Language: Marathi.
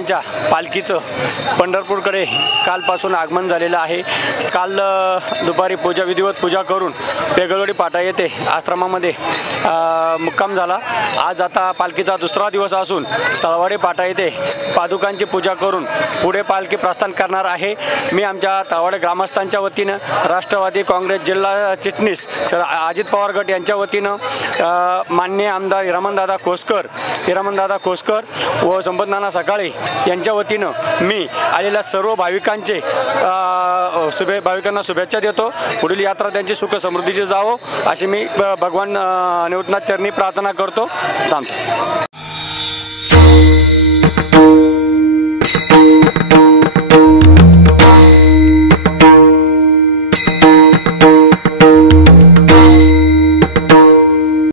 पादुकांच्या पालखीचं पंढरपूरकडे कालपासून आगमन झालेलं आहे। काल दुपारी विधिवत पूजा करून पेगळवाडी पाटा येथे आश्रमामध्ये मुक्काम झाला। आज आता पालखीचा दुसरा दिवस असून तळवाडी पाटा येथे पादुकांची पूजा करून पुढे पालखी प्रस्थान करणार आहे। मी आमच्या तळवाडी ग्रामस्थांच्या वतीनं, राष्ट्रवादी काँग्रेस जिल्हा चिटणीस अजित पवार गट यांच्या वतीनं, माननीय आमदार हिरामनदादा खोसकर व संपतनाना सकाळे यांच्या वतीनं मी आलेल्या सर्व भाविकांना शुभेच्छा देतो। पुढील यात्रा त्यांची सुख समृद्धीची जावो अशी मी भगवान निवृत्तनाथ चरणी प्रार्थना करतो। थांबतो।